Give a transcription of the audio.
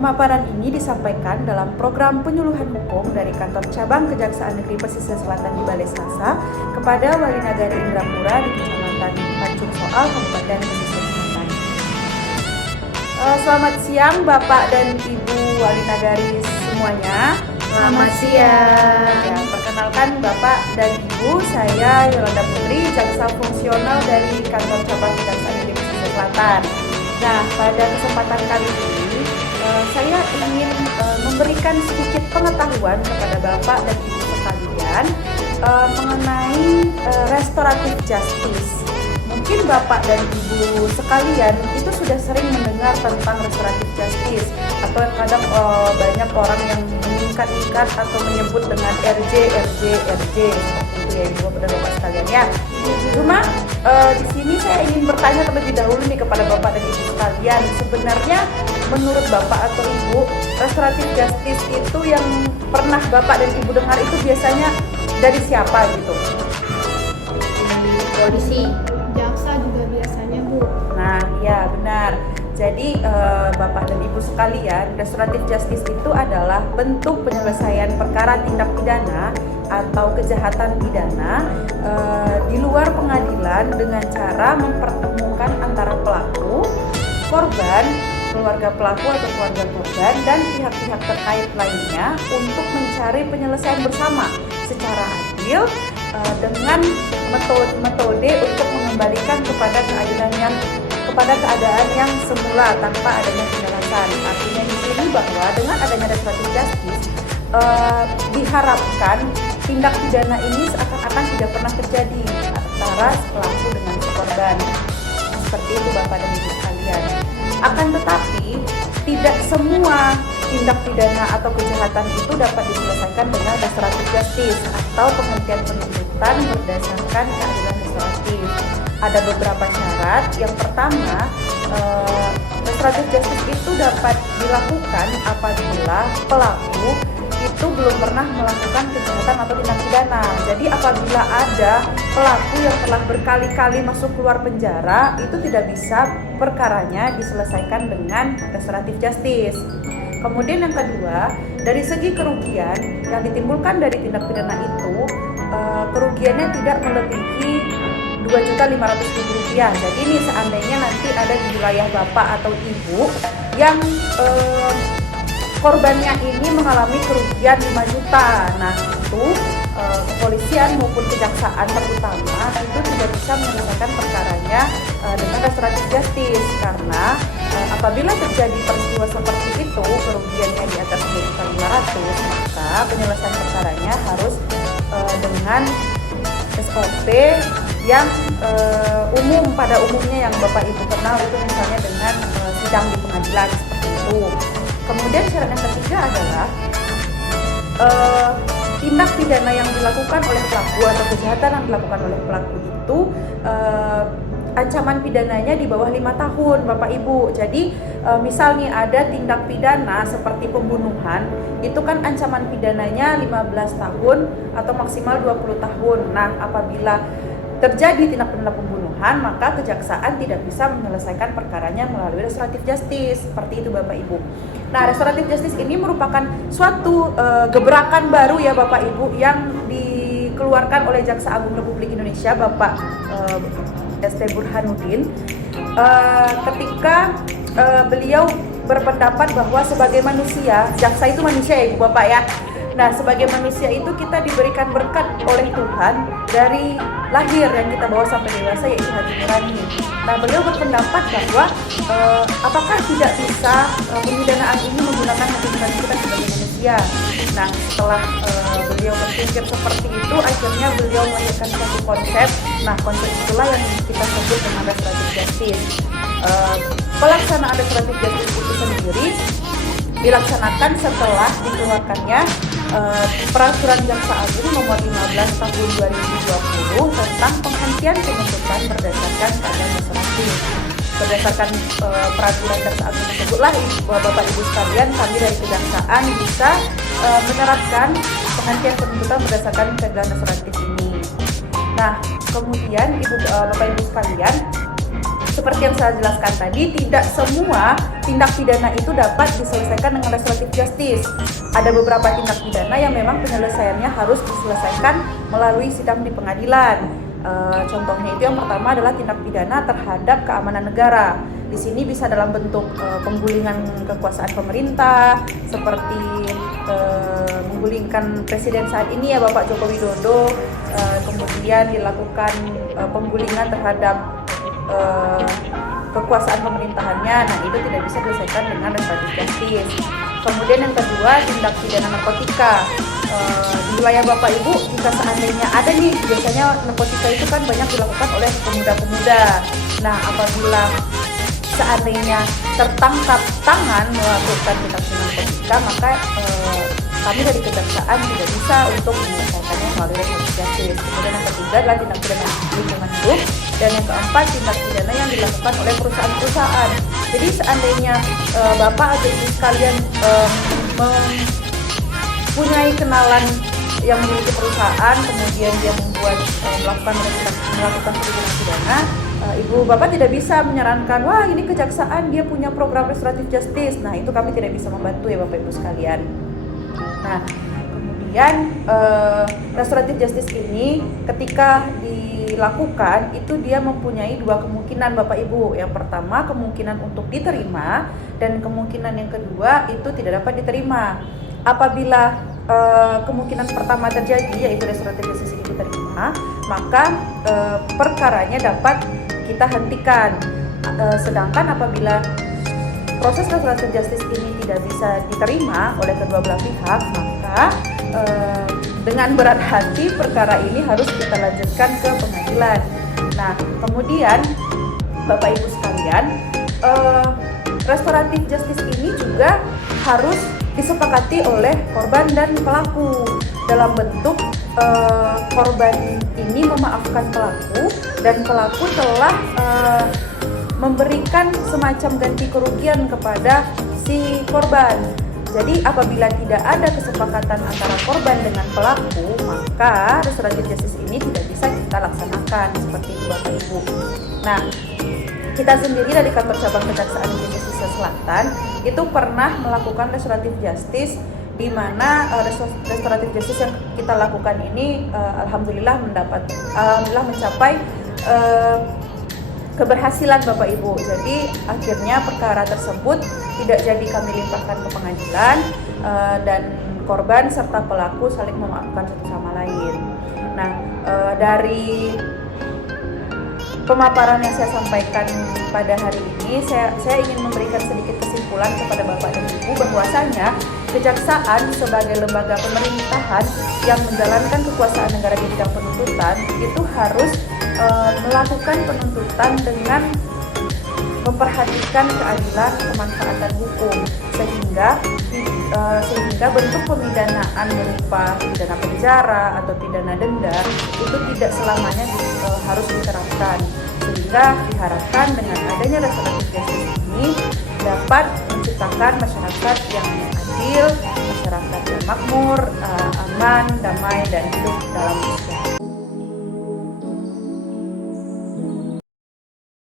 Pemaparan ini disampaikan dalam program penyuluhan hukum dari Kantor Cabang Kejaksaan Negeri Pesisir Selatan di Balai Selasa kepada Wali Nagari Indrapura di Kecamatan Pancung Soal, Kabupaten Pesisir Selatan. Selamat siang Bapak dan Ibu Wali Nagari semuanya. Selamat siang. Ya, perkenalkan Bapak dan Ibu, saya Yolanda Putri, jaksa fungsional dari Kantor Cabang Kejaksaan Negeri Pesisir Selatan. Nah, pada kesempatan kali ini saya ingin memberikan sedikit pengetahuan kepada Bapak dan Ibu sekalian mengenai restoratif justice. Mungkin Bapak dan Ibu sekalian itu sudah sering mendengar tentang restoratif justice, atau kadang banyak orang yang menyingkat-singkat atau menyebut dengan RJ seperti itu ya Ibu dan Bapak sekalian ya. Cuma di sini saya ingin bertanya terlebih dahulu nih kepada Bapak dan Ibu sekalian, sebenarnya menurut Bapak atau Ibu, restoratif justice itu yang pernah Bapak dan Ibu dengar itu biasanya dari siapa gitu? Polisi, jaksa juga biasanya, Bu. Nah, iya benar. Jadi Bapak dan Ibu sekalian, restoratif justice itu adalah bentuk penyelesaian perkara tindak pidana atau kejahatan pidana di luar pengadilan dengan cara mempertemukan antara pelaku, korban, keluarga pelaku atau keluarga korban, dan pihak-pihak terkait lainnya untuk mencari penyelesaian bersama secara adil dengan metode untuk mengembalikan kepada keadaan yang semula tanpa adanya penjelasan. Artinya di sini bahwa dengan adanya restoratif justice diharapkan tindak pidana ini seakan-akan tidak pernah terjadi antara pelaku dengan korban. Seperti itu Bapak dan Ibu sekalian. Akan tetapi tidak semua tindak pidana atau kejahatan itu dapat diselesaikan dengan restoratif justice atau penghentian penuntutan berdasarkan keadilan restoratif. Ada beberapa syarat. Yang pertama, restoratif justice itu dapat dilakukan apabila pelaku itu belum pernah melakukan kejahatan atau tindak pidana. Jadi apabila ada pelaku yang telah berkali-kali masuk keluar penjara, itu tidak bisa perkaranya diselesaikan dengan restoratif justice. Kemudian yang kedua, dari segi kerugian yang ditimbulkan dari tindak pidana itu, kerugiannya tidak melebihi Rp2.500.000. Jadi ini seandainya nanti ada di wilayah Bapak atau Ibu yang korbannya ini mengalami kerugian 5 juta. Nah, itu kepolisian maupun kejaksaan terutama itu tidak bisa menyelesaikan perkaranya dengan restoratif justice, karena apabila terjadi peristiwa seperti itu, kerugiannya di atas Rp2.500.000, maka penyelesaian perkaranya harus dengan SOP yang umum, pada umumnya yang Bapak Ibu kenal itu misalnya dengan sidang di pengadilan seperti itu. Kemudian syarat yang ketiga adalah tindak pidana yang dilakukan oleh pelaku atau kejahatan yang dilakukan oleh pelaku itu ancaman pidananya di bawah 5 tahun Bapak Ibu. Jadi misalnya ada tindak pidana seperti pembunuhan, itu kan ancaman pidananya 15 tahun atau maksimal 20 tahun. Nah, apabila terjadi tindak pidana pembunuhan, maka kejaksaan tidak bisa menyelesaikan perkaranya melalui restoratif justice. Seperti itu Bapak Ibu. Nah, restoratif justice ini merupakan suatu gebrakan baru ya Bapak Ibu yang dikeluarkan oleh Jaksa Agung Republik Indonesia Bapak ST Burhanuddin ketika beliau berpendapat bahwa sebagai manusia, jaksa itu manusia ya Ibu Bapak ya. Nah, sebagai manusia itu kita diberikan berkat oleh Tuhan dari lahir yang kita bawa sampai dewasa, yaitu hati nurani. Nah, beliau berpendapat bahwa apakah tidak bisa pemidanaan ini menggunakan hati nurani kita sebagai manusia. Nah, setelah beliau berpikir seperti itu, akhirnya beliau melahirkan satu konsep. Nah, konsep itulah yang kita sebut dengan restoratif justice. Pelaksanaan restoratif justice itu sendiri dilaksanakan setelah dikeluarkannya Peraturan Jaksa Agung Nomor 15 Tahun 2020 tentang penghentian penuntutan berdasarkan keadaan restoratif. Berdasarkan peraturan Jaksa Agung tersebutlah Bapak Ibu sekalian, kami dari kejaksaan bisa menerapkan penghentian penuntutan berdasarkan keadaan restoratif ini. Nah, kemudian Bapak Ibu sekalian, seperti yang saya jelaskan tadi, tidak semua tindak pidana itu dapat diselesaikan dengan restoratif justice. Ada beberapa tindak pidana yang memang penyelesaiannya harus diselesaikan melalui sidang di pengadilan. Contohnya itu yang pertama adalah tindak pidana terhadap keamanan negara. Di sini bisa dalam bentuk penggulingan kekuasaan pemerintah, seperti menggulingkan presiden saat ini ya Bapak Joko Widodo, kemudian dilakukan penggulingan terhadap kekuasaan pemerintahannya. Nah, itu tidak bisa diselesaikan dengan restoratif justice. Kemudian yang kedua, tindak pidana narkotika. Di wilayah Bapak Ibu, jika seandainya ada nih, biasanya narkotika itu kan banyak dilakukan oleh pemuda-pemuda. Nah, apabila seandainya tertangkap tangan melakukan tindak pidana narkotika, maka kami dari kejaksaan tidak bisa untuk menyelesaikannya melalui restoratif justice. Kemudian yang ketiga adalah tindak pidana lingkungan hidup, dan yang keempat tindak pidana yang dilakukan oleh perusahaan-perusahaan. Jadi seandainya Bapak atau Ibu sekalian mempunyai kenalan yang memiliki perusahaan, kemudian dia melakukan tindak pidana, Ibu Bapak tidak bisa menyarankan, wah ini kejaksaan dia punya program restoratif justice. Nah, itu kami tidak bisa membantu ya Bapak Ibu sekalian. Nah, kemudian restoratif justice ini ketika dilakukan itu dia mempunyai dua kemungkinan Bapak Ibu. Yang pertama, kemungkinan untuk diterima, dan kemungkinan yang kedua itu tidak dapat diterima. Apabila kemungkinan pertama terjadi, yaitu restoratif justice ini diterima, maka perkaranya dapat kita hentikan. Sedangkan apabila proses restoratif justice ini tidak bisa diterima oleh kedua belah pihak, maka dengan berat hati perkara ini harus kita lanjutkan ke pengadilan. Nah, kemudian Bapak Ibu sekalian, restoratif justice ini juga harus disepakati oleh korban dan pelaku dalam bentuk korban ini memaafkan pelaku, dan pelaku telah memberikan semacam ganti kerugian kepada si korban. Jadi apabila tidak ada kesepakatan antara korban dengan pelaku, maka restoratif justice ini tidak bisa kita laksanakan seperti itu Bapak Ibu. Nah, kita sendiri dari kantor cabang Kejaksaan Negeri Pesisir Selatan itu pernah melakukan restoratif justice, di mana restoratif justice yang kita lakukan ini alhamdulillah mencapai keberhasilan Bapak Ibu. Jadi akhirnya perkara tersebut tidak jadi kami limpahkan ke pengadilan, dan korban serta pelaku saling memaafkan satu sama lain. Nah, dari pemaparan yang saya sampaikan pada hari ini, saya ingin memberikan sedikit kesimpulan kepada Bapak dan Ibu bahwasanya kejaksaan sebagai lembaga pemerintahan yang menjalankan kekuasaan negara di bidang penuntutan itu harus melakukan penuntutan dengan memperhatikan keadilan kemanfaatan hukum, sehingga bentuk pemidanaan berupa pidana penjara atau pidana denda itu tidak selamanya harus diterapkan, sehingga diharapkan dengan adanya restoratif justice ini dapat menciptakan masyarakat yang adil, masyarakat yang makmur, aman, damai, dan hidup dalam